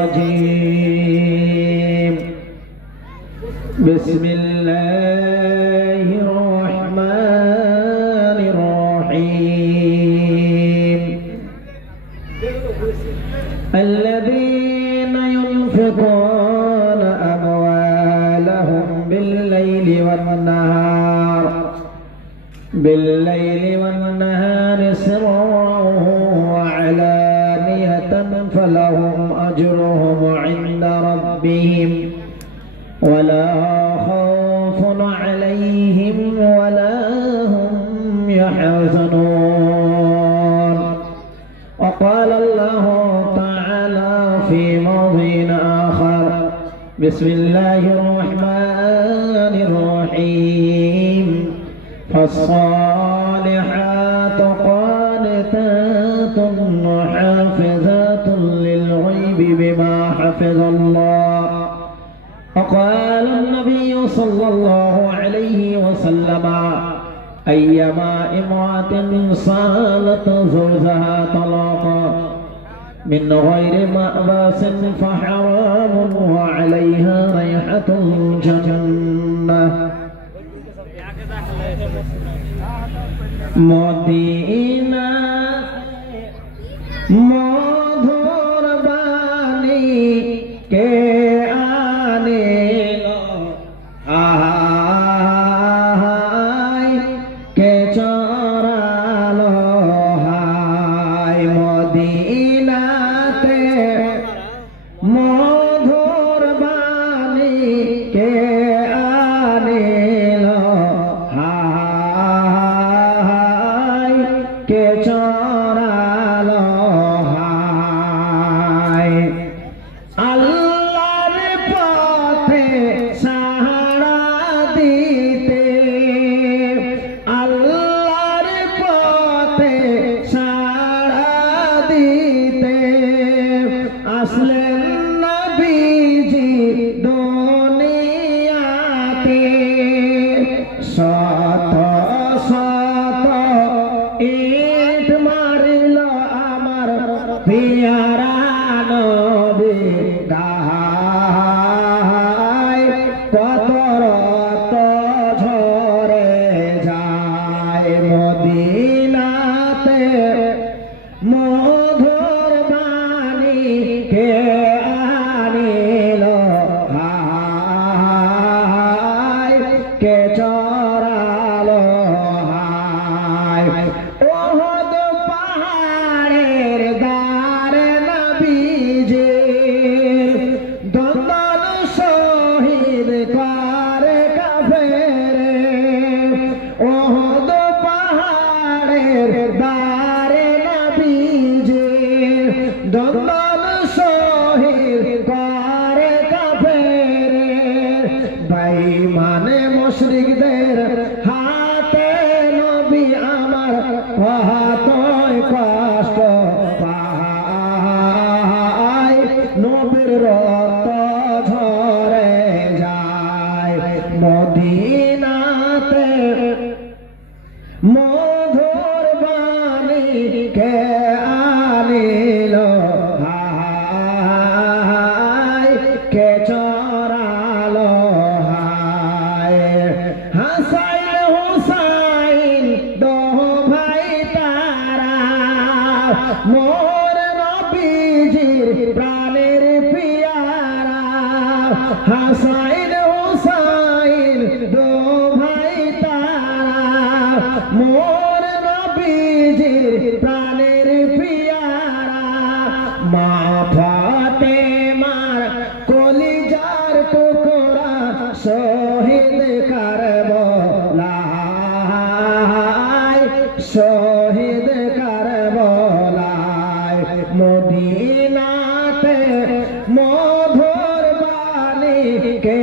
الرجيم بسم الله الرحمن الرحيم الذين ينفقون أموالهم بالليل والنهار سرا وعلانية فلهم أجرهم عند ربهم ولا خوف عليهم ولا هم يحزنون. وقال الله تعالى في موضع آخر بسم الله الرحمن الرحيم فالصالحات قانتات حافظات للغيب بما حفظ الله. وقال النبي صلى الله عليه وسلم أيما امرأة صالت زوجها طلاقا من غير مأباس فحرام وعليها ريحة الجنة. Medina মধুর বাণী কে আনিল আহাই কে চরালো হাই মদিনাতে মধুর বাণী কে আনিল কে চরালো হায় আল্লাহর পথে সাহারা দিতে আল্লাহর পথে সাহারা দিতে আসলেন নবীজি দুনিয়াতে শত শত ঈদ মারিল আমার পিয়ারা নবী গায় কত রক্ত ঝরে যায় মদিনাতে মধুর বাণী কে আনিল হায় কে চরালো হায় ওহদ পাহাড়ের দারে নবীজি দন্দন শহীদ করে কাফেরে ওহদ পাহাড়ের দারে নবীজি দন্দন শহীদ করে কাফেরে বেঈমানে মুশরিকদের হাতে নবী আমার পাহাতয় কষ্ট পাহায় নবীর রক্ত ঝরে যায় মদিনাতে মধুর বাণী কে আনিল হায় কে চরালো হায় হাসাইন হুসাইন দো ভাই তারা মোর নবীজির প্রাণের পিয়ারা হাসাইন হুসাইন দো ভাই তারা মোর নবীজির প্রাণের পিয়ারা মা ফাতেমার কলিজার টুকরা শহীদ কারবালায় শহীদ কারবালায় মদিনাতে মধুর বাণী কে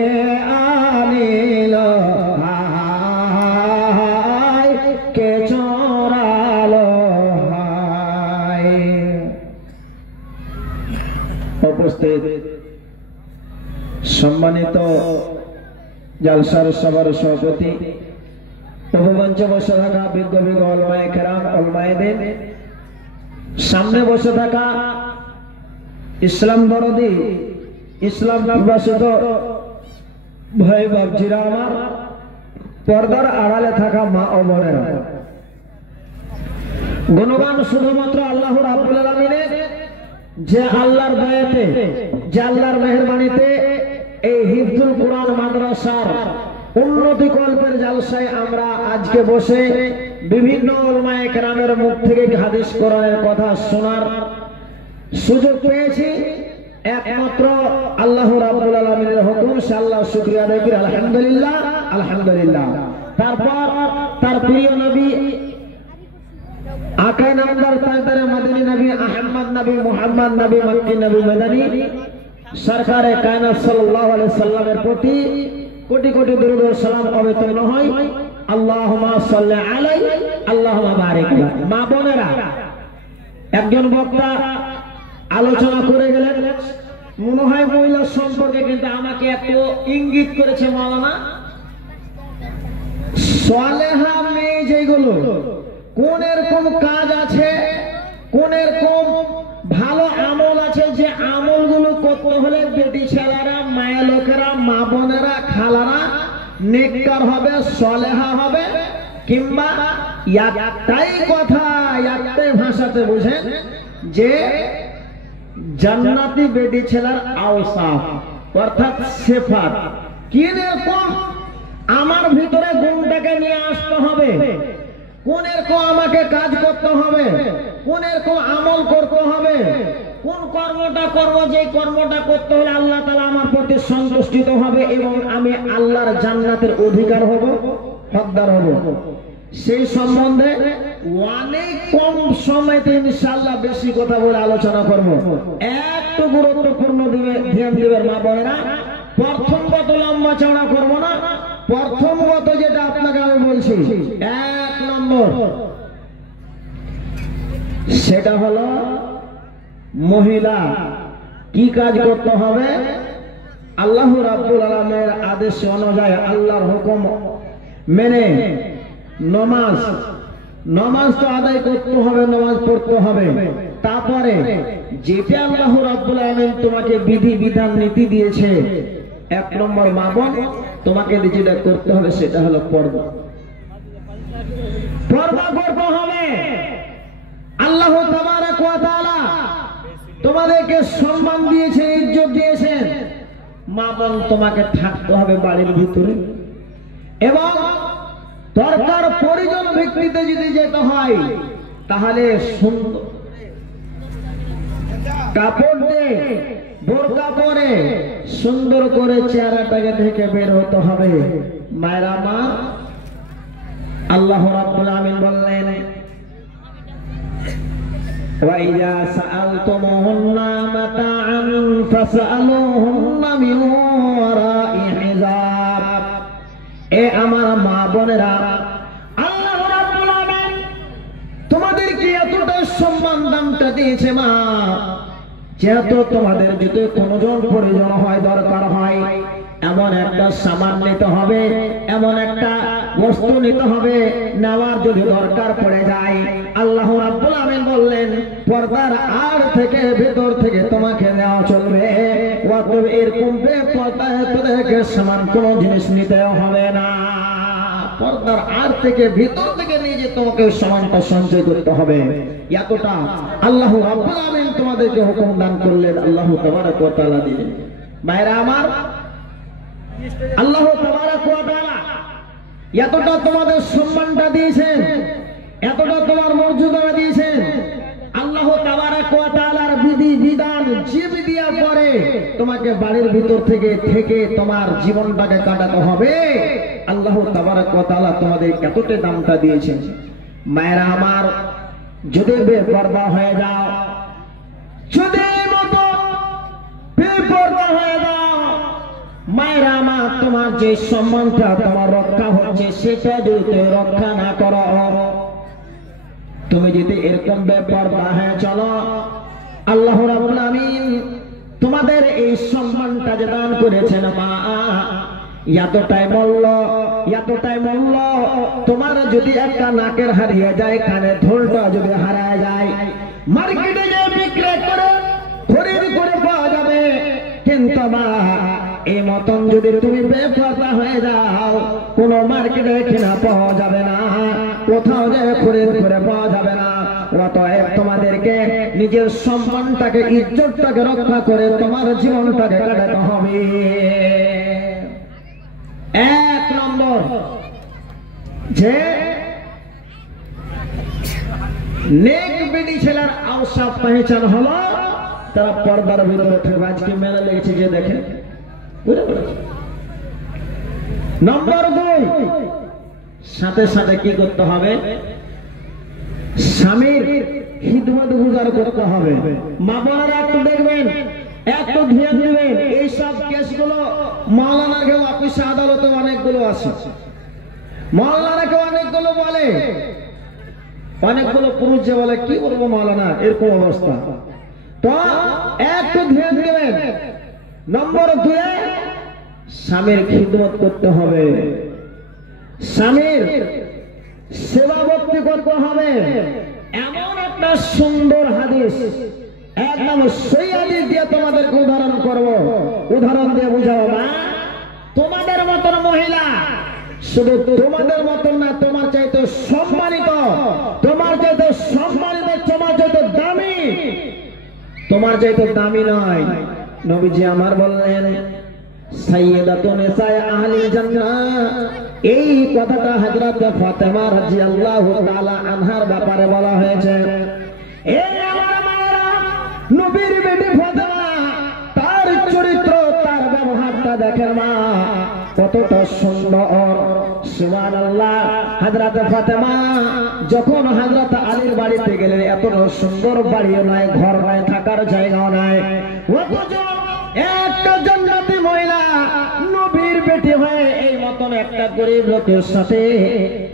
আনিল হায় কে চরালো হায়। উপস্থিত সম্মানিত জালসার সভার সভাপতি উপমঞ্চে বসে থাকা বিজ্ঞ বিজ্ঞ ওলামায়ে কেরাম ওলামায়ে দ্বীন, সামনে বসে থাকা ইসলাম দরদি, ইসলাম প্রবাসিত ভাই বাবজিরা আমার, পর্দার আড়ালে থাকা মা ও বোনেরা, গুণগান শুধুমাত্র আল্লাহ রাব্বুল আলামিনের, যে আল্লাহর দয়াতে, যে আল্লাহর মেহেরবানিতে এই হিফজুল কোরআন মাদ্রাসার উন্নতি কল্পের জালসায় আমরা আজকে বসে বিভিন্ন উলামায়ে কেরামের মুখ থেকে হাদিস কোরআনের কথা শোনার সুযোগ পেয়েছি। একমাত্র আল্লাহ রাব্বুল আলামিনের হুকুম, সে আল্লাহ শুকরিয়া আদায় করি আলহামদুলিল্লাহ, আলহামদুলিল্লাহ। তারপর তার প্রিয় নবী আকাই নামদার তাজদারে মদিনী নবী আহমদ নবী মুহাম্মদ নবী মক্কি নবী মদনী সরকারে কায়নাত সাল্লাল্লাহু আলাইহি সাল্লামের প্রতি কোটি কোটি দরুদ ও সালাম অবতীর্ণ হয়। আল্লাহুম্মা সাল্লি আলাইহি আল্লাহুম্মা বারিক আলাইহি। মা বোনেরা, একজন বক্তা আলোচনা করে গেলেন, মনে হয় মহিলা সম্পর্কে, কিন্তু আমাকে একটু ইঙ্গিত করেছে মাওলানা, সালেহা মেয়ে যেগুলো, কোন এরকম কাজ আছে, কোন এরকম ভালো আমল আছে, যে আমলগুলো করতে হলে বেটি ছেলেরা, মায়ের লোকেরা, মা বোনেরা, খালারা নেককার হবে, সালেহা হবে, কিংবা একটাই কথা, একটাই ভাষাতে বুঝেন যে জান্নাতি বেটি ছেলের আওসাফ অর্থাৎ সিফাত, কি রকম আমার ভিতরে গুণটাকে নিয়ে আসতে হবে, কোন এরকম আমাকে কাজ করতে হবে, কোন এরকম আমল করতে হবে, কোন কর্মটা করব, যে কর্মটা করতে হলে আল্লাহ তাআলা আমার প্রতি সন্তুষ্ট হবে এবং আমি আল্লাহর জান্নাতের অধিকার হব, হকদার হব, সেই সম্বন্ধে অনেক কম সময়তে ইনশাআল্লাহ বেশি কথা বলে আলোচনা করব। একটু গুরুত্বপূর্ণ ধ্যান দিবেন মা বোনেরা। প্রথমগত লম্বা চওড়া করব না, প্রথমগত যেটা আপনাকে আমি বলছি, এক নম্বর, সেটা হলো মহিলা কি কাজ করতে হবে। আল্লাহ রাব্বুল আলামিনের আদেশ অনুযায়ী, আল্লাহর হুকুম মেনে নামাজ তো আদায় করতে হবে, নামাজ পড়তে হবে। তারপরে যেটা আল্লাহ রাব্বুল আলামিন তোমাকে বিধি বিধান নীতি দিয়েছে, এক নম্বর মা বোন, তোমাকে যেটা করতে হবে সেটা হলো পর্দা। পর্দা করতে হবে। আল্লাহ তাবারক ওয়া তাআলা তোমাদেরকে সম্মান দিয়েছেন, ইজ্জত দিয়েছেন। মা বোন, তোমাকে থাকতে হবে বাড়ির ভিতরে, এবং দরকার পরিজন ভিত্তিতে যদি যেতে হয় তাহলে সুন্দর কাপড় দিয়ে, বোরকা পরে সুন্দর করে চেহারাটাকে ঢেকে বের হতে হবে। মায়েরা মা, আল্লাহ রাব্বুল আলামিন বললেন, وَإِذَا سَأَلْتُمُوهُنَّ مَتَاعًا فَاسْأَلُوهُنَّ مِنْ وَرَاءِ حِجَابٍ। এ আমার মা বোনেরা, আল্লাহ রাব্বুল আলামিন তোমাদেরকে এতটা সম্মান দামটা দিয়েছে মা, যেহেতু তোমাদের যদি কোনজন প্রয়োজন হয়, দরকার হয়, এমন একটা সামান নিতে হবে, এমন একটা বস্তু নিতে হবে, নেওয়ার যদি দরকার পড়ে যায়, আল্লাহ রাব্বুল আলামিন বললেন পর্দার আড় থেকে, ভেতর থেকে তোমাকে নেওয়া চলবে। অতএব এরকম বেপর্দা তোদেরকে সামান কোনো জিনিস নিতে হবে না। পর্দার আড় থেকে, ভেতর থেকে নিয়ে যে তোমাকে সামানটা সঞ্চয় করতে হবে, এতটা আল্লাহ রাব্বুল আলামিন তোমাদেরকে হুকুম দান করলেন। আল্লাহ তাবারক ওয়া তাআলা দিলেন। ভাইরা আমার, আল্লাহ তাবারক ওয়া তাআলা এতটা তোমাদের সম্মানটা দিয়েছেন, এতটা তোমার মর্যাদা দিয়েছেন। আল্লাহ তাবারক ওয়া তাআলার বিধি বিধান জীব দেওয়ার পরে তোমাকে বাড়ির ভিতর থেকে তোমার জীবনটাকে কাটাতে হবে। আল্লাহ তাবারক ওয়া তাআলা তোমাদের এতটা দামটা দিয়েছেন। মায়েরা আমার, যদি বেপরদা হয়ে যাও, যদি মতো বেপরদা হয়ে যাও, মায়েরা আমার, তোমার যে সম্মানটা তোমার রক্ষা হচ্ছে, সেটা যদি রক্ষা না করো, তুমি যদি এরকম বেপরদা হয়ে চলো, আল্লাহ রাব্বুল আলামিন তোমাদের এই সম্মানটা যে দান করেছেন মা, এতটাই মূল্য, এতটাই মূল্য। তোমার যদি একটা নাকের হারিয়ে যায়, কানের ঢোলটা যদি হারায় যায়, মার্কেটে যে বিক্রয় করে খরিদ করে কিন্তু মা এই মতন যদি তুমি বেপরোয়া হয়ে যাও, কোন মার্কেটে কিনা পাওয়া যাবে না, কোথাও যে ঘুরে ঘুরে পাওয়া যাবে না। অতএব তোমাদেরকে নিজের সম্মানটাকে, ইজ্জতটাকে রক্ষা করে তোমার জীবনটাকে কাটাতে হবে। এক নম্বর, যে নেক বেটি ছেলের আওসাফ পহচান হলো তারা পর্দার ভিতরে থাকবে। আজকে মেলা লেগেছে যে দেখেন। নম্বর 2, সাথে সাথে কি করতে হবে? স্বামীর খিদমত গুজার করতে হবে। মা বোনেরা একটু দেখবেন, একটু ধ্যান দিবেন। এইসব কেসগুলো মাওলানার কেউ অফিসে আদালতে অনেকগুলো আছে, মাওলানা কেউ অনেকগুলো বলে, অনেকগুলো পুরুষ যে বলে কি বলবো মাওলানা, এরকম অবস্থা। তো একটু ধ্যান দিবেন। নম্বর 2, স্বামীর খিদমত করতে হবে, স্বামীর সেবা ভক্তি করতে হবে। এমন একটা সুন্দর হাদিস, একদম সেই হাদিস দিয়ে তোমাদেরকে উদাহরণ করব, উদাহরণ দিয়ে বুঝাবো। মা, তোমাদের মতন মহিলা, শুধু তোমাদের মতন না, তোমার চাইতে সম্মানিত, তোমার চাইতে সম্মানিত, তোমার চাইতে দামি, তোমার চাইতে দামি নয়। নবীজি আমার বললেন সাইয়্যিদাতুন নিসায়ে আহলি জান্নাহ। এই কথাটা হযরত ফাতেমা রাদিয়াল্লাহু তাআলা আনহার ব্যাপারে বলা হয়েছে। এই আমার মায়েরা, নবীর বেটি ফাতেমা, তার চরিত্র, তার ব্যবহারটা দেখেন মা, কতটা সুন্দর। সুবহানাল্লাহ। হযরত ফাতেমা যখন হযরত আলীর বাড়িতে গেলেন, এত সুন্দর বাড়িও নাই, ঘর নাই, থাকার জায়গাও নাই, অথচ একটা জান্নাতি মহিলা নবীর বেটি হয়ে এই মতন একটা গরিব লোকের সাথে,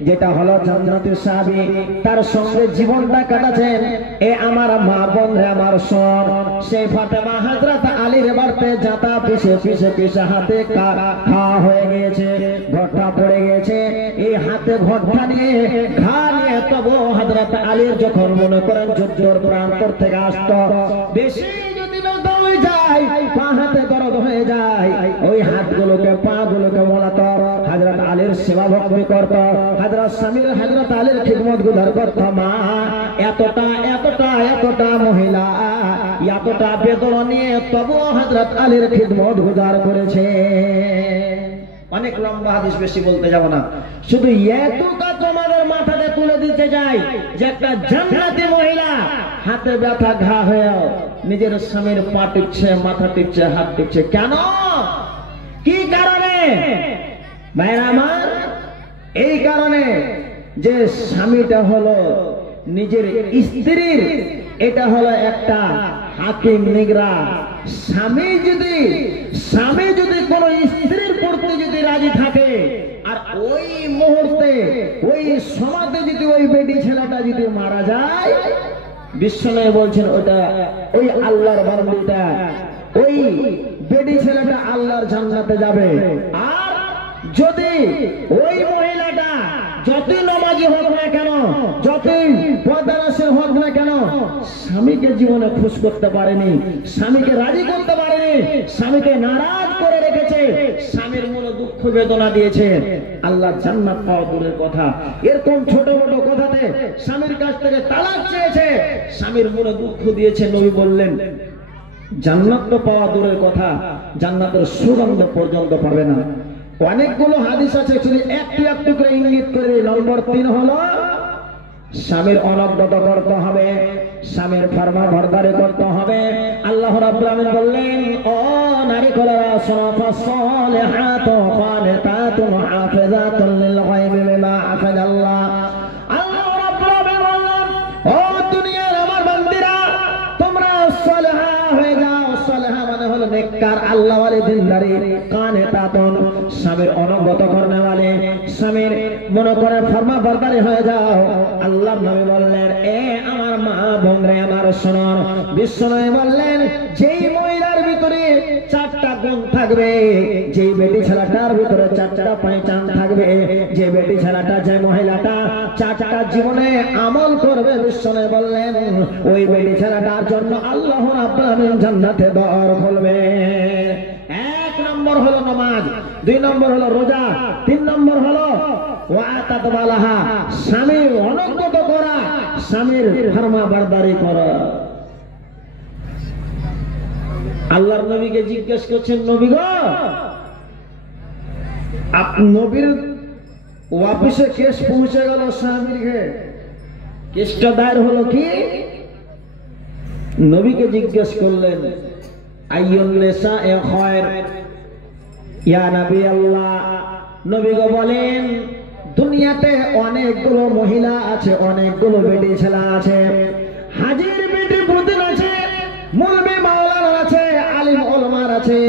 যেটা হলো জান্নাতি সাহাবী, তার সঙ্গে জীবনটা কাটাচ্ছেন। এ আমার মা বোন রে, আমার সব, সেই ফাতেমা হযরত আলীর বাড়িতে যাতা পিছে পিছে পিছে হাতে ঘা হয়ে গিয়েছে, ঘটটা পড়ে গেছে। এই হাতে ঘটটা নিয়ে, ঘা নিয়ে, তবু হযরত আলীর যখন মনে করেন যুদ্ধের প্রান্তর থেকে আসতো, বেশি যদি দৌড়ে যায়, পা হাতে দরদ হয়ে যায়, ওই হাতগুলোকে, পা গুলোকে মোলাতো, হযরত আলীর সেবা ভক্তি করত, হযরত স্বামীর, হযরত আলীর খিদমত গুজার করত। মা এতটা এতটা এতটা মহিলা, এতটা বেদনা নিয়ে তবু হযরত আলীর খিদমত গুজার করেছে। অনেক লম্বা হাদিস, বেশি বলতে যাব না, শুধু এতটা তোমাদের মাথাতে তুলে দিতে যাই যে একটা জান্নাতি মহিলা হাতে ব্যথা, ঘা হয়ে নিজের স্বামীর পা টিপছে, মাথা টিপছে, হাত টিপছে। কেন? কি কারণে? ভাইরা আমার, এই কারণে যে স্বামীটা হলো নিজের স্ত্রীর, এটা হলো একটা হাকিম নিগরা। স্বামী যদি কোন স্ত্রীর প্রতি যদি রাজি থাকে, আর ওই মুহূর্তে, ওই সমাজে যদি ওই বেটি ছেলেটা যদি মারা যায়, বিশ্বনবী বলছেন ওটা, ওই আল্লাহর বান্দিটা, ওই বেটি ছেলেটা আল্লাহর জান্নাতে যাবে। আর যদি ওই মহিলাটা যতই নামাজি হোক না কেন, যতই পর্দানাশীল হোক না কেন, স্বামীকে জীবনে খুশ করতে পারেনি, স্বামীকে রাজি করতে পারেনি, স্বামীকে নারাজ করে রেখেছে, স্বামীর মনে দুঃখ বেদনা দিয়েছে, আল্লাহ জান্নাত পাওয়া দূরের কথা, এরকম ছোট ছোট কথাতে স্বামীর কাছ থেকে তালাক চেয়েছে, স্বামীর মনে দুঃখ দিয়েছে, নবী বললেন জান্নাত তো পাওয়া দূরের কথা, জান্নাতের সুগন্ধ পর্যন্ত পাবে না। অনেকগুলো হাদিস আছে, একটু একটু করে ইঙ্গিত করে। নম্বর 3 হলো স্বামীর অনবরত করতে হবে, স্বামীর ফরমান বরদারি করতে হবে। আল্লাহ রাব্বুল আলামিন বললেন, ও নারী কোলারা শোনো, ফাসলিহাতু খালিতাতুন হাফিজাতুন লিল গায়বি বিমা হাফিজাল্লাহ। আল্লাহ রাব্বুল আলামিন বললেন, ও দুনিয়ার আমার বান্দিরা, তোমরা সালেহা হয়ে যাও। সালেহা মানে হলো নেককার, আল্লাহ ওয়ালি, দিনদারি। কানিতাতুন, স্বামীর অনুগত করনে वाले, স্বামীর মনে করে ফরমা বরদারি হয়ে যাও। আল্লাহ নবী বললেন, এ আমার মা বোনরা, আমার শোনো, বিশ্বনবী বললেন, যেই মহিলার ভিতরে 4টা গুণ থাকবে, যেই বেটি ছেলেটার ভিতরে 4টা পহচান থাকবে, যে বেটি ছেলেটা, যে মহিলাটা 4টা জীবনে আমল করবে, বিশ্বনবী বললেন ওই বেটি ছেলেটার জন্য আল্লাহ রাব্বুল আলামিন জান্নাতে দ্বার খুলবে। 2 নম্বর হলো রোজা, 3 নম্বর হলো ওয়াতাত বালাহা, স্বামীর অনুগত করা, স্বামীর ফরমাবরদারি করা। আল্লাহর নবীকে জিজ্ঞেস করছেন, নবী গো, নবীর অফিসে কেস পৌঁছে গেল, স্বামীর কেসটা দায়ের হলো কি? নবীকে জিজ্ঞেস করলেন, আইয়ুন নিসায়ে খায়র ইয়া নবী আল্লাহ। নবী গো বলেন, দুনিয়াতে অনেকগুলো মহিলা আছে, অনেকগুলো বেটি ছেলে আছে, হাজির বেটি বুদ্ধিন আছে, মুলবি মাওলানা আছে, আলিম ওলামার আছে,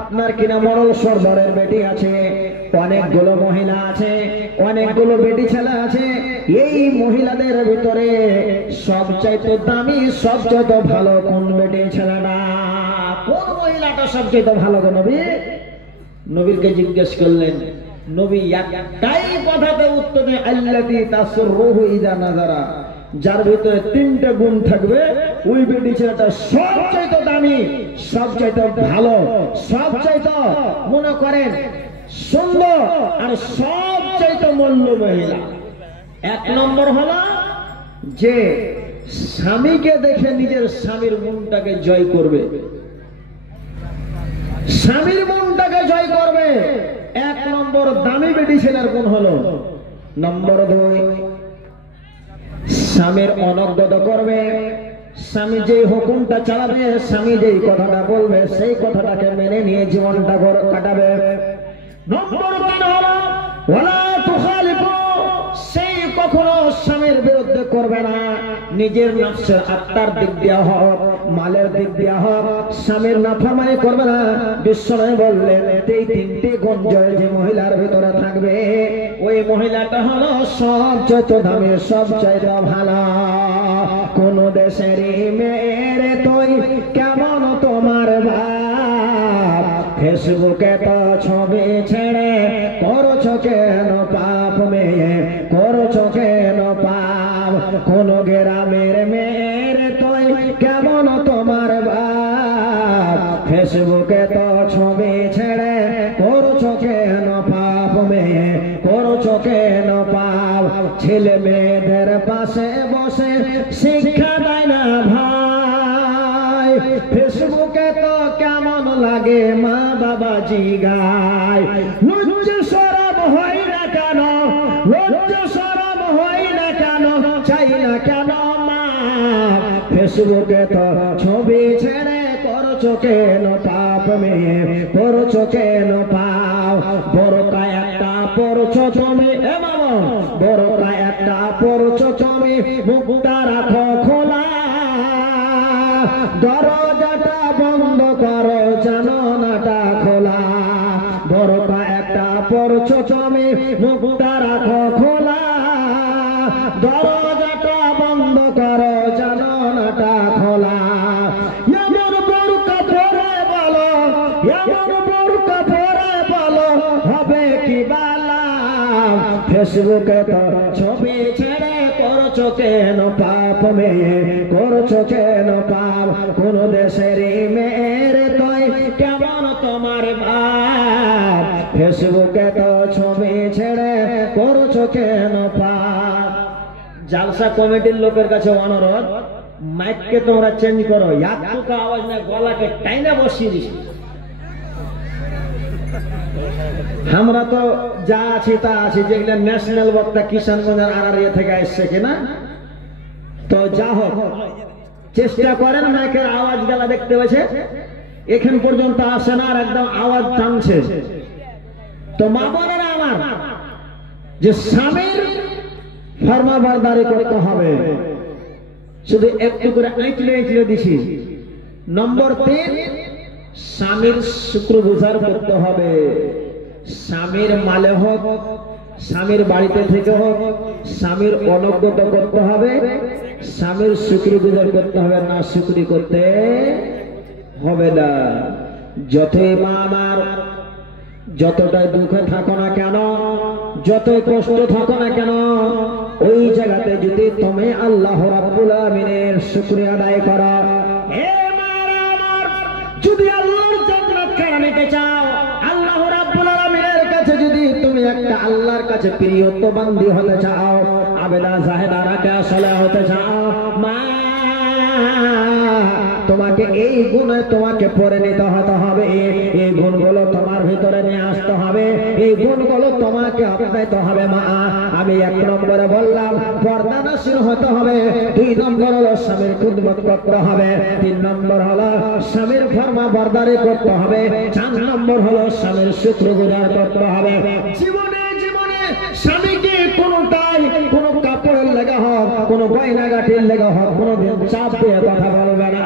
আপনার কিনা মরল সরদারের বেটি আছে, অনেকগুলো মহিলা আছে, অনেকগুলো বেটি ছেলে আছে। এই মহিলাদের ভিতরে সবচাইতে দামি, সবচাইতে ভালো কোন বেটি ছেলেটা? কোন মহিলাটা সবচাইতে ভালো গো নবী? নবীকে জিজ্ঞেস করলেন। নবী একটাই কথাতে উত্তর দেন, আল্লাতী তাসরুহু ইযা নাযারা, যার ভিতরে 3টে গুণ থাকবে, ওই বেটি ছেলেটা সবচাইতে দামি, সবচাইতে ভালো, সবচাইতে মনে করেন সুন্দর, আর সবচাইতে মূল্য মহিলা। 1 নম্বর হলো যে স্বামীকে দেখে নিজের স্বামীর মনটাকে জয় করবে, স্বামীর মনটাকে জয় করবে। 1 নম্বর দামি বেটি ছেলের গুণ হলো। নম্বর 2, স্বামীর অনুগত করবে, স্বামী যেই হুকুমটা চালাবে, স্বামী যেই কথাটা বলবে, সেই কথাটাকে মেনে নিয়ে জীবনটা কাটাবে। নম্বর 3 হলো ওয়ালা তুখালিফু, সেই কখনো স্বামীর বিরুদ্ধে করবে না, নিজের নফসের আত্মার দিক দিয়া হোক, মালের দিক দিয়া হোক, স্বামীর নাফরমানি করবে না। বিশ্বনবী বললেন, এই 3টে গুণ যে মহিলার ভিতরে থাকবে, ওই মহিলাটা হলো সবচেয়ে দামি, সবচেয়ে ভালো। কোন দেশেরই মেয়ের তুই কেমন তোমার বাপ, ফেসবুকে তো ছবি ছেড়ে করছো কেন পাপ, মেয়ে করছো কেন পাপ। কোন গ্রামের মেয়ের তুই কেমন তোমার বাপ, ফেসবুকে তো ছবি ছেড়ে করছো কেন পাপ, মেয়ে করছো কেন পাপ। ছেলে মেয়েদের পাশে বসে শিক্ষা দেয় না ভাই, ফেসবুকে তো কেমন লাগে মা বাবা জিগায়। লজ্জা শরম হয় না কেন, লজ্জা শরম হয় না কেন, চাই না কেন মা, ফেসবুকে তো ছবি ছেড়ে করছো কেন পাপ, মেয়ে করছো কেন পাপ। বড়কা একটা পড়ছো তুমি, এ বাবা, বড়কা একটা পড়ছো তুমি, মুখটা রাখো খোলা, দরজাটা বন্ধ করো, জানালাটা খোলা। বড়কা একটা পড়ছো তুমি, মুখটা রাখো খোলা, দরজাটা বন্ধ করো, জানালাটা খোলা। এমন বোরকা পরে বলো, এমন বোরকা পরে বলো, হবে কি বালা, ফেসবুকে তো ছবি ছেড়ে করছো কেন পাপ, মেয়ে করছো কেন পাপ। কোন দেশেরই মেয়ের তুই কেমন তোমার বাপ, ফেসবুকে তো ছবি ছেড়ে করছো কেন পাপ। জালসা কমিটির লোকের কাছে অনুরোধ, মাইককে তোমরা চেঞ্জ করো, এতটুকু আওয়াজ না, গলাকে টাইনা বসিয়ে দিস। আমরা তো যা আছি তা আছি, যেগুলা ন্যাশনাল বক্তা কিষানগঞ্জের আড়ারিয়া থেকে আসছে কিনা, তো যা হোক চেষ্টা করেন মাইকের আওয়াজ গেলা দেখতে পাচ্ছে, এখান পর্যন্ত আসে না, আর একদম আওয়াজ টানছে। তো মা বোনেরা আমার, যে স্বামীর ফরমাবরদারি করতে হবে, শুধু একটু করে আইটলে আইটলে দিছি। নম্বর 3, স্বামীর শুক্রগুজার করতে হবে। স্বামীর মালে হোক, স্বামীর বাড়িতে থেকে হোক, স্বামীর অনুগত করতে হবে, স্বামীর শুক্রগুজার করতে হবে, না শুকরি করতে হবে না। যতই মা আমার, যতটাই দুঃখে থাকো না কেন, যতই কষ্ট থাকো না কেন, ওই জায়গাতে যদি তুমি আল্লাহ রাব্বুল আমিনের শুকরিয়া আদায় করো, যদি আল্লাহর জান্নাত খেয়ে নিতে চাও, আল্লাহ রাব্বুল কাছে প্রিয়ত্ব বান্দি হতে চাও, আবেদা জাহেদা রাকা সালেহ হতে চাও, মা তোমাকে এই গুণে তোমাকে পরিণত হতে হবে। এই গুণগুলো তোমার ভিতরে নিয়ে আসতে হবে, এই গুণগুলো তোমাকে আপনাইতে হবে। মা আমি 1 নম্বরে বললাম পর্দানশীল হতে হবে, 2 নম্বর হলো স্বামীর খিদমত করতে হবে, 3 নম্বর হলো স্বামীর ফরমা বরদারি করতে হবে, 4 নম্বর হলো স্বামীর শুকরগুজার করতে হবে। জীবনে জীবনে স্বামীকে কোনটাই কোন কাপড়ের লেগে হোক, কোন গয়নাগাটির লেগে হোক, কোনদিন চাপ দিয়ে কথা বলবে না।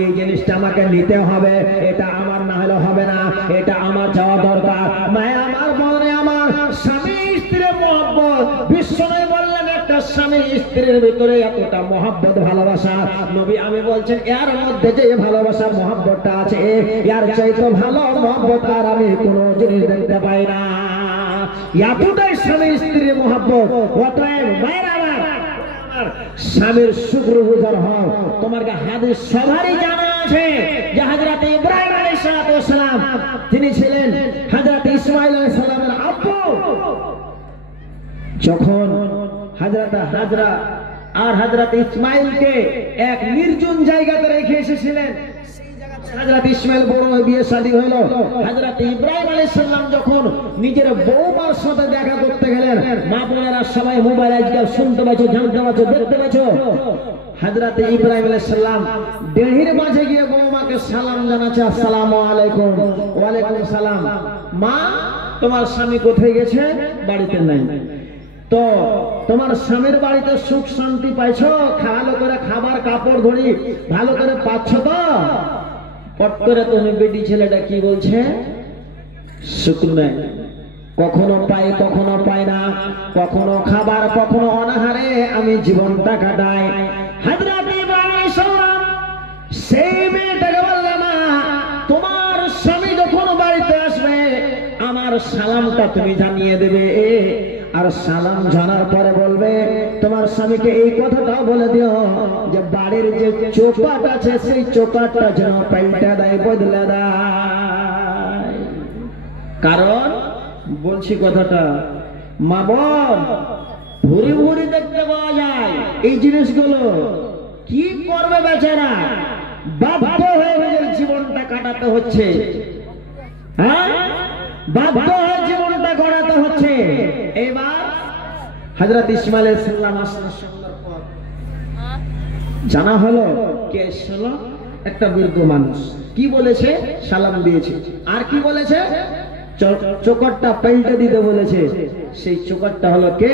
এই জিনিসটা আমাকে নিতে হবে, এটা আমার না হলে হবে না, এটা আমার যাওয়া দরকার। মায়া আমার মনে আমার স্বামী স্ত্রীর মহব্বত, বিশ্বনবী বললেন একটা স্বামী স্ত্রীর ভিতরে এতটা মহব্বত ভালোবাসা, নবী আমি বলছেন এর মধ্যে যে ভালোবাসা মহব্বতটা আছে, এর চাইতে ভালো মহব্বত আর আমি কোনো জিনিস দেখতে পাই না। এতটাই স্বামী স্ত্রীর মহব্বত। অতএব ভাইরা আমার, স্বামীর শুকরগুজার হও। তোমার হাদিস সবারই জানা আছে যে হযরত ইব্রাহিম আলাইহিস সালাম তিনি ছিলেন হযরত ইসমাঈল আলাইহিস সালামের আব্বু। যখন হযরত হাজরা আর হযরত ইসমাঈলকে এক নির্জন জায়গাতে রেখে এসেছিলেন, হযরত ইসমাঈল বড় বিয়ে শাদী হলো। হযরত ইব্রাহিম আলাইহিস সালাম যখন নিজের বউমার সাথে দেখা করতে গেলেন, মা বোনেরা সবাই মোবাইল আজকাল শুনতে পাচ্ছ, জানতে পাচ্ছ, দেখতে পাচ্ছ, হযরত ইব্রাহিম আলাইহিস সালাম দেহির মাঝে গিয়ে বউমাকে সালাম জানাচ্ছে, আসসালামু আলাইকুম। ওয়া আলাইকুম সালাম। মা তোমার স্বামী কোথায় গেছে? বাড়িতে নাই। তো তোমার স্বামীর বাড়িতে সুখ শান্তি পাইছো? ভালো করে খাবার কাপড় ধরি ভালো করে পাচ্ছ তো? পট করে তুমি বেটি ছেলেটা কি বলছে? শুক্র নাই, কখনো পাই কখনো পাই না, কখনো খাবার কখনো অনাহারে আমি জীবনটা কাটাই। হযরত ইব্রাহিম আলাইহিস সালাম সেই মেয়েটাকে বললেন, না তোমার স্বামী যখন বাড়িতে আসবে আমার সালামটা তুমি জানিয়ে দেবে, আর সালাম জানার পরে বলবে তোমার স্বামীকে এই কথাটাও বলে দিও যে বাড়ির যে চৌকাট আছে সেই চৌকাটটা যেন পাল্টা দেয়, বদলে দেয়। কারণ বলছি কথাটা মা বোন ভুরি ভুরি দেখতে পাওয়া যায় এই জিনিসগুলো। কি করবে বেচারা, বাধ্য হয়ে নিজের জীবনটা কাটাতে হচ্ছে, হ্যাঁ বাধ্য হয়ে জীবনটা গড়াতে হচ্ছে। এবার হযরত ইসমাঈল আলাইহিস সালাম আসার পর জানা হলো কে এসেছিল, একটা বৃদ্ধ মানুষ। কি বলেছে? সালাম দিয়েছে। আর কি বলেছে? চোকারটা পাল্টে দিতে বলেছে। সেই চোকারটা হলো কে?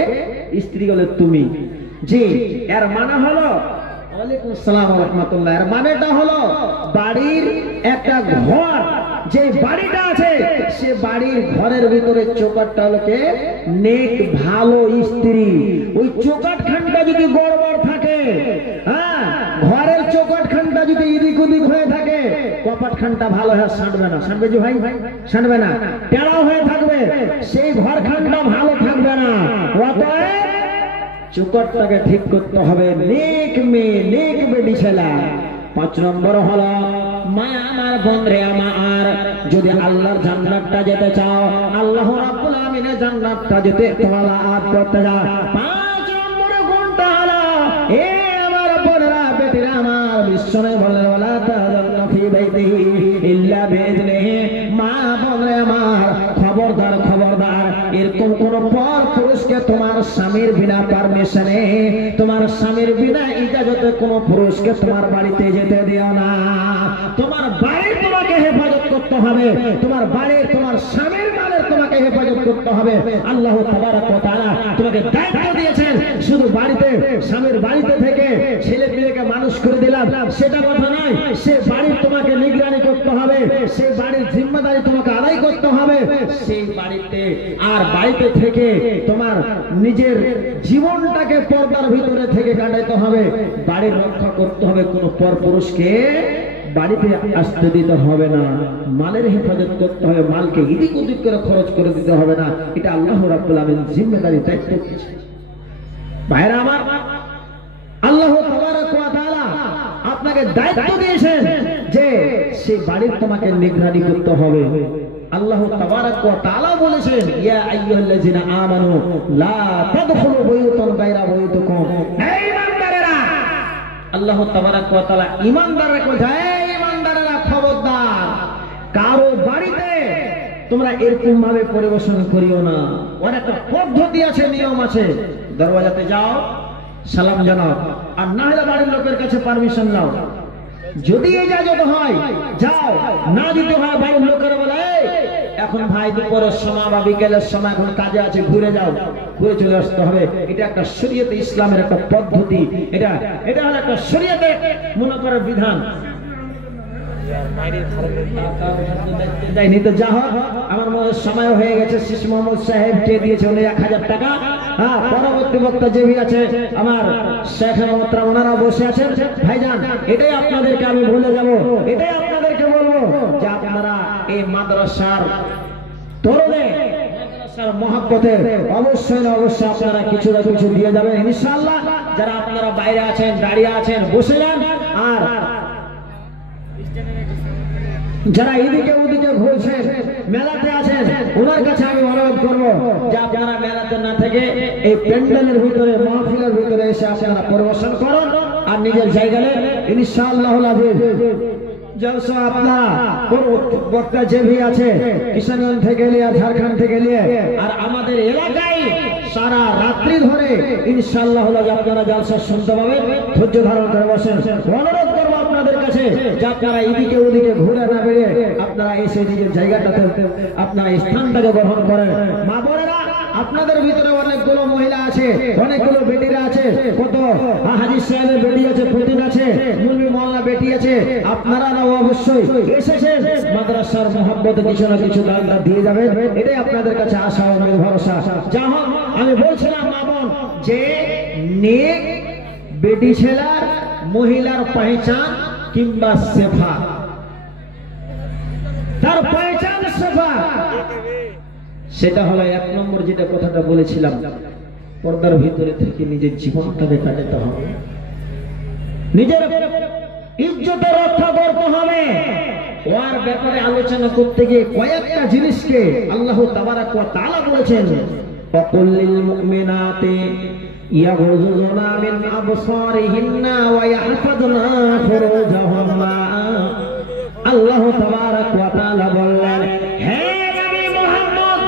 স্ত্রী হলো তুমি। জি, এর মানে হলো ওয়ালাইকুম আসসালাম ওয়া রাহমাতুল্লাহ, এর মানেটা হলো বাড়ির একটা ঘর, যে বাড়িটা আছে সে বাড়ির ঘরের ভিতরে চৌকাটটা হলো কে? নেক ভালো স্ত্রী। ওই চৌকাট খানটা যদি গড়বড় থাকে, হ্যাঁ ঘরের চৌকাট খানটা যদি এদিক ওদিক হয়ে থাকে, কপাট খানটা ভালো হয়ে সাঁটবে না। সাঁটবে যে ভাই? সাঁটবে না, টেড়াও হয়ে থাকবে, সেই ঘর খানটা ভালো থাকবে না। অতএব চৌকাটটাকে ঠিক করতে হবে, নেক মেয়ে নেক বেটি ছেলা। 5 নম্বর হলো মা আমার বোন রে আমার, যদি আল্লাহর জান্নাতটা যেতে চাও, আল্লাহ রাব্বুল আমিনের জান্নাতটা যেতে তোমরা আদ করতে যাও, 5 নম্বরে গুণটা হলো এ আমার বোনেরা বেটিরা আমার, বিশ্বনবী বলেন ওয়ালা তাযান্নু ফি বাইতিহি ইল্লা বিইذনিহি। মা বোন রে আমার খবরদার খবরদার, এরকম কোন পর পুরুষকে তোমার স্বামীর বিনা পারমিশনে, তোমার স্বামীর বিনা ইজাজতে কোন পুরুষকে তোমার বাড়িতে যেতে দিও না। তোমার বাড়ির তোমাকে হেফাজত করতে হবে, তোমার বাড়ির তোমার স্বামীর মালের তোমাকে হেফাজত করতে হবে। আল্লাহ তাবারক ওয়া তাআলা তোমাকে দায়িত্ব দিয়েছেন, শুধু বাড়িতে স্বামীর বাড়িতে থেকে ছেলে মেয়েকে মানুষ করে দিলাম সেটা কথা নয়, সে বাড়ির তোমাকে নিগরানি করতে হবে, সেই বাড়ির জিম্মাদারি তোমাকে আদায় করতে হবে। সেই বাড়িতে আর বাড়িতে থেকে তোমার নিজের জীবনটাকে পর্দার ভিতরে থেকে কাটাইতে হবে, বাড়ির রক্ষা করতে হবে, কোন পর পুরুষকে বাড়িতে আসতে দিতে হবে না, মালের হেফাজত করতে হবে, মালকে এদিক ওদিক করে খরচ করে দিতে হবে না। এটা আল্লাহ রাব্বুল আমিন জিম্মেদারি দায়িত্ব দিয়েছেন। ভাইরা আমার, আল্লাহ তাবারক ওয়া তাআলা আপনাকে দায়িত্ব দিয়েছেন যে সেই বাড়ির তোমাকে নিগরানি করতে হবে। আল্লাহ তাবারাক ওয়া তাআলা বলেছেন ইয়া আইয়ুহাল্লাযিনা আমানু লা তাদখুলু বুয়ুতান গায়রা বুয়ুতিকুম। হে ঈমানদারেরা, আল্লাহ তাবারাক ওয়া তাআলা ঈমানদাররা কোথায়? হে ঈমানদারেরা, খবরদার কারো বাড়িতে তোমরা এরকম ভাবে পরিবেশন করিও না। ওর একটা পদ্ধতি আছে, নিয়ম আছে। দরওয়াজাতে যাও, সালাম জানাও, আর না হলে বাড়ির লোকের কাছে পারমিশন নাও। যদি ইজাজত হয় যাও, না দিতে হয় বাড়ির লোকেরা বলে এখন ভাই দুপুরের সময় বা বিকেলের সময় এখন কাজে আছে, ঘুরে যাও, ঘুরে চলে আসতে হবে। এটা একটা শরীয়তে ইসলামের একটা পদ্ধতি, এটা হলো একটা শরীয়তে মনে করার বিধান। যা হোক, আমার মনে সময় হয়ে গেছে। শিশু মোহাম্মদ সাহেব কে দিয়েছে 1000 টাকা। হ্যাঁ, পরবর্তী বক্তা যে আছে আমার শেখ মোহতরাম, ওনারা বসে আছেন। ভাইজান, এটাই আপনাদেরকে আমি বলে যাব, এটাই আপনাদেরকে বলবো যে আপনারা এই মাদ্রাসার তরুণে মহাব্বতে অবশ্যই না অবশ্যই আপনারা কিছু না কিছু দিয়ে যাবেন ইনশাআল্লাহ। যারা আপনারা বাইরে আছেন, দাঁড়িয়ে আছেন, বসে যান। আর যারা এদিকে ওদিকে ঘুরছে, মেলাতে আছেন, ওনার কাছে আমি অনুরোধ করবো যে আপনারা মেলাতে না থেকে এই প্যান্ডেলের ভিতরে, মাহফিলের ভিতরে এসে আপনারা পরিবেশন করুন। আর নিজের জায়গায় ইনশাআল্লাহ জলসা আপনারা বক্তা যে ভি আছে কিশনগঞ্জ থেকে নিয়ে, ঝাড়খণ্ড থেকে নিয়ে, আর আমাদের এলাকায় সারা রাত্রি ধরে ইনশাআল্লাহ আপনারা জলসা শুনতে পাবেন। ধৈর্য ধারণ করে বসেন। অনুরোধ করবো আপনাদের কাছে যে আপনারা এদিকে ওদিকে ঘুরে না বেরিয়ে আপনারা এসে নিজের জায়গাটাতে আপনারা স্থানটাকে গ্রহণ করেন। মা বোনেরা, আপনাদের ভিতরে অনেকগুলো মহিলা আছে, অনেকগুলো বেটিরা আছে। কত হাজি সাহেবের বেটি আছে, ফতিন আছে, মুলবি মোল্লা বেটি আছে। আপনারা অবশ্যই এসেছেন মাদ্রাসার মহব্বতে কিছু না কিছু দানটা দিয়ে যাবেন, এটাই আপনাদের কাছে আশা ও ভরসা। যা হোক, আমি বলছিলাম মা বোন যে নেক বেটি ছেলার মহিলার পহচান কিংবা সেফা, তার পহচান সেফা, সেটা হলো 1 নম্বর যেটা কথাটা বলেছিলাম, পর্দার ভিতরে থেকে নিজের জীবনটাকে কাটাতে হবে, নিজের ইজ্জত রক্ষা করতে হবে। ওর ব্যাপারে আলোচনা করতে গিয়ে কয়েকটা জিনিসকে আল্লাহ তাবারাক ওয়া তাআলা বলেছেন, ফাকুল্লিল মুমিনাতি ইয়াগুযুনা মিন আবসারিহিন্না ওয়া ইয়াহফাযনা ফুরুজাহুন্না। আল্লাহ তাবারাক ওয়া তাআলা বললেন, হে নবী মুহাম্মদ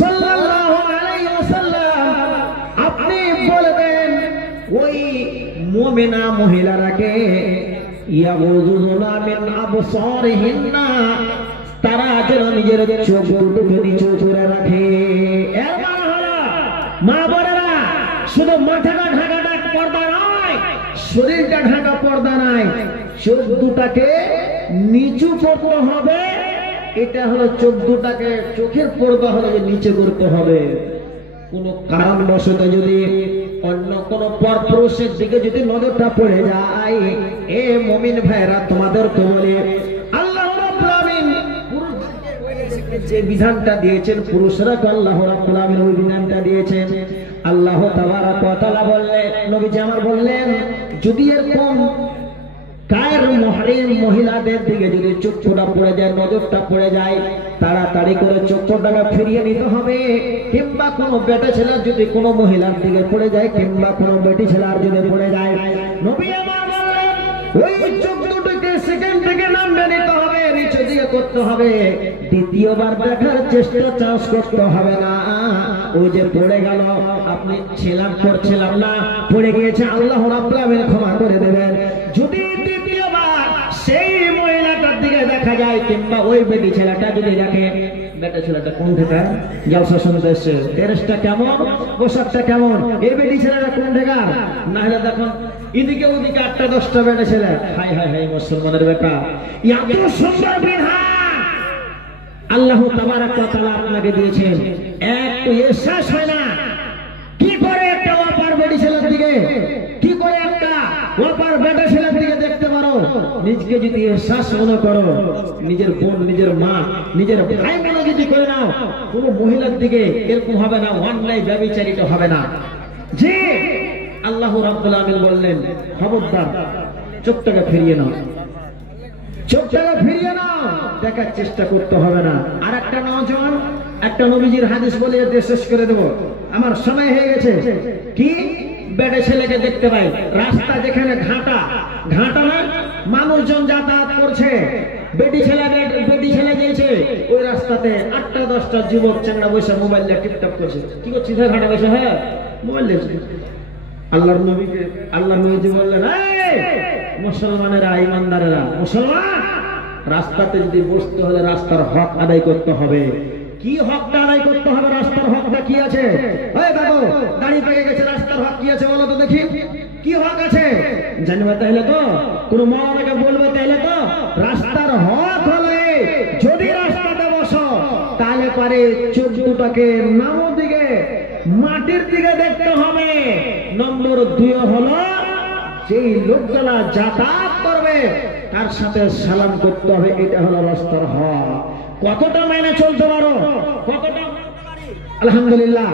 সাল্লাল্লাহু আলাইহি ওয়াসাল্লাম, আপনি বলবেন ওই মুমিনা মহিলারাকে ইয়াগুযুনা মিন আবসারিহিন্না, তারা যেন নিজের চোখ দুটোকে নিচু করে রাখে। এর মানে হলো মা বোনেরা, শুধু মাথাটা ঢাকাটা পর্দা নয়, শরীরটা ঢাকা পর্দা নয়, চোখ দুটাকে নিচু করতে হবে। এটা হলো চোখ দুটাকে, চোখের পর্দা হলো যে নিচে করতে হবে। কোন কারণবশত যদি অন্য কোন পরপুরুষের দিকে যদি নজরটা পড়ে যায়, এ মুমিন ভাইরা তোমাদেরকে বলে আল্লাহ রাব্বুল আলামিন পুরুষদেরকে যে বিধানটা দিয়েছেন, পুরুষরা তো আল্লাহ রাব্বুল আলামিন ওই বিধানটা দিয়েছেন। আল্লাহ তাবারাক ওয়া তাআলা বললেন, নবীজি আমার বললেন, যদি এরকম কায়ের মুহরিম মহিলাদের দিকে যদি চক্ষুটা পড়ে যায়, নজরটা পড়ে যায়, তাড়াতাড়ি করে চক্ষুটাকে ফিরিয়ে নিতে হবে। কিংবা কোনো বেটা ছেলের যদি কোনো মহিলার দিকে পড়ে যায়, কিংবা কোনো বেটি ছেলের যদি পড়ে যায়, নবী আমার বললেন ওই চোখ দুটোকে সেকেন্ড থেকে নামিয়ে নিতে হবে, নিচে দিকে করতে হবে। দ্বিতীয়বার দেখার চেষ্টা চাষ করতে হবে না। ওই যে পড়ে গেল, আপনি ছিলাম করছিলাম না, পড়ে গিয়েছে, আল্লাহ রাব্বুল আলামিন ক্ষমা করে দেবেন। যদি দ্বিতীয়বার সেই মহিলাটার দিকে দেখা যায়, কিংবা ওই বেটি ছেলেটা যদি দেখে, বেটা ছেলেটা কোন থেকে জলসা শুনতে এসছে, ড্রেসটা কেমন, পোশাকটা কেমন, এই বেটি ছেলেটা কোন থেকে, না হলে দেখুন এদিকে ওদিকে 8টা-10টা বেটা ছেলে, হাই হাই হাই মুসলমানের বেটা, এত সুন্দর বিধান আল্লাহ তাবারাক ওয়া তাআলা আপনাকে দিয়েছেন, একটু এহসাস হয় না? কি করে একটা ওপার বেটি ছেলের দিকে, কি করে একটা ওপার বেটা ছেলের দিকে দেখতে পারো? নিজকে যদি এহসাস মনে করো, নিজের বোন, নিজের মা, নিজের ভাই মনে যদি করে নাও, কোন মহিলার দিকে এরকম হবে না, অন্যায় ব্যভিচারিত হবে না। যে আল্লাহ রাব্বুল আলামিন বললেন, খবরদার চোখটাকে ফিরিয়ে নাও, চোখটাকে ফিরিয়ে নাও। দেখার চেষ্টা করতে হবে না। আর একটা নওজোয়ান একটা নবীজির হাদিস বলে এতে শেষ করে দেব, আমার সময় হয়ে গেছে। কি বেটে ছেলেকে দেখতে পাই রাস্তা যেখানে ঘাটা ঘাটা না মানুষজন যাতায়াত করছে, বেটি ছেলে গিয়েছে ওই রাস্তাতে 8টা 10টা যুবক চ্যাংড়া বসে মোবাইল দিয়ে টিপটপ করছে। কি করছিস ঘাটা বসে? হ্যাঁ মোবাইল দেখছি। আল্লাহর নবী বললেন, মুসলমানেরা ইমানদারেরা, মুসলমান রাস্তাতে যদি বসতে হলে রাস্তার হক আদায় করতে হবে। কি হকটা আদায় করতে হবে? রাস্তার হকটা কি আছে? বাবু গাড়ি পেয়ে গেছে, রাস্তার হক কি আছে বলো তো দেখি, কি হক আছে জানবে? তাহলে তো কোন মৌলানাকে বলবে, তাহলে তো রাস্তার হক হলে যদি রাস্তাতে বসো তাহলে পারে 14টাকে নামের দিকে মাটির দিকে দেখতে হবে। নম্বর 2 হলো যেই লোকগুলা যাতায়াত করবে তার সাথে সালাম করতে হবে। এটা হলো রাস্তার হক। কতটা মেনে চলতে পারো? কতটা? আলহামদুলিল্লাহ।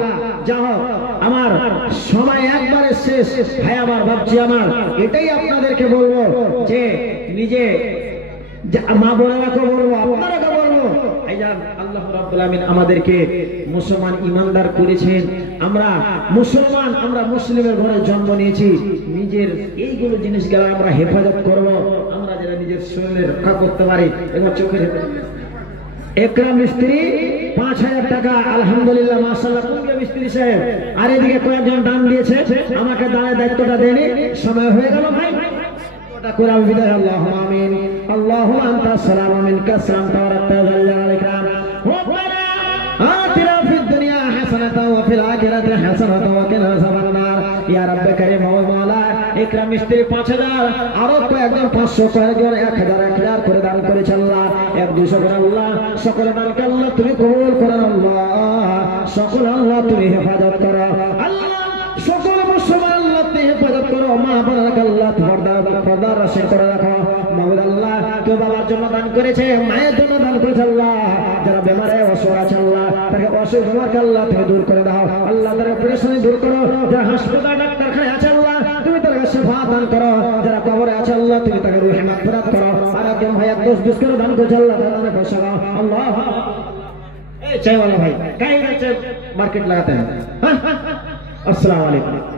যা হোক, আমার সময় একবারে শেষ। ভাই আমার, ভাবছি আমার এটাই আপনাদেরকে বলবো যে নিজে মা বোনেরাকে বলবো, আপনারাকে বলবো, আল্লাহ রাব্বুল আমিন আমাদেরকে মুসলমান ইমানদার করেছেন। আমরা মুসলমান, আমরা মুসলিমের ঘরে জন্ম নিয়েছি। নিজের এইগুলো জিনিসগুলো আমরা হেফাজত করব। আমরা যারা নিজের শরীরে রক্ষা করতে পারি এবং চোখের একরাম মিস্ত্রি 5000 টাকা, আলহামদুলিল্লাহ মাশাআল্লাহ। কোন মিস্ত্রি সাহেব? আর এদিকে কয়েকজন দান দিয়েছে, আমাকে দানের দায়িত্বটা দেনি। সময় হয়ে গেল ভাই, ওটা করে আমি বিদায়। আল্লাহুম্মা আমিন। আল্লাহুম্মা আনতাস সালাম ওয়া মিনকাস সালাম তাবারাকতা ওয়া তাআলা ইকরাম। রব্বানা আতিনা ফিদ দুনিয়া হাসানাতাও ওয়া ফিল আখিরাতি হাসানাতাও ওয়া কিনা আযাবান নার। ইয়া রাব্বে কারীম ওয়া মাওলা, একরাম মিস্ত্রি 5000, আরো কয়েকজন 500, কয়েকজন 1000 করে দান করেছে। আল্লাহ 1-200 করে আল্লাহ সকল দানকে আল্লাহ তুমি কবুল করো। আল্লাহ সকল আল্লাহ তুমি হেফাজত করো। আল্লাহ সকল মুসলমান আল্লাহ তুমি হেফাজত করো। মা বোনেরাকে আল্লাহ পর্দা রাশি করে রাখো। মাওলা আল্লাহ কেউ বাবার জন্য দান করেছে, মায়ের জন্য দান করেছে। আল্লাহ যারা বেমারে অসুখ আছে আল্লাহ তাকে অসুখ বেমারকে আল্লাহ তুমি দূর করে দাও। আল্লাহ তাদের পরেশানি দূর করো। যারা হাসপাতাল ডাক্তারখানায় আছে আল্লাহ তুমি তাদেরকে শিফা দান করো। যারা কবরে আছে আল্লাহ তুমি তাকে রুহে মাগফিরাত করো। আর একজন ভাই 10 করে দান করেছে আল্লাহ তাআলা পয়সা দাও। আল্লাহ এই চাইওয়ালা ভাই কাহিনী মার্কেট লাগাতে हैं। अस्सलाम वालेकुम।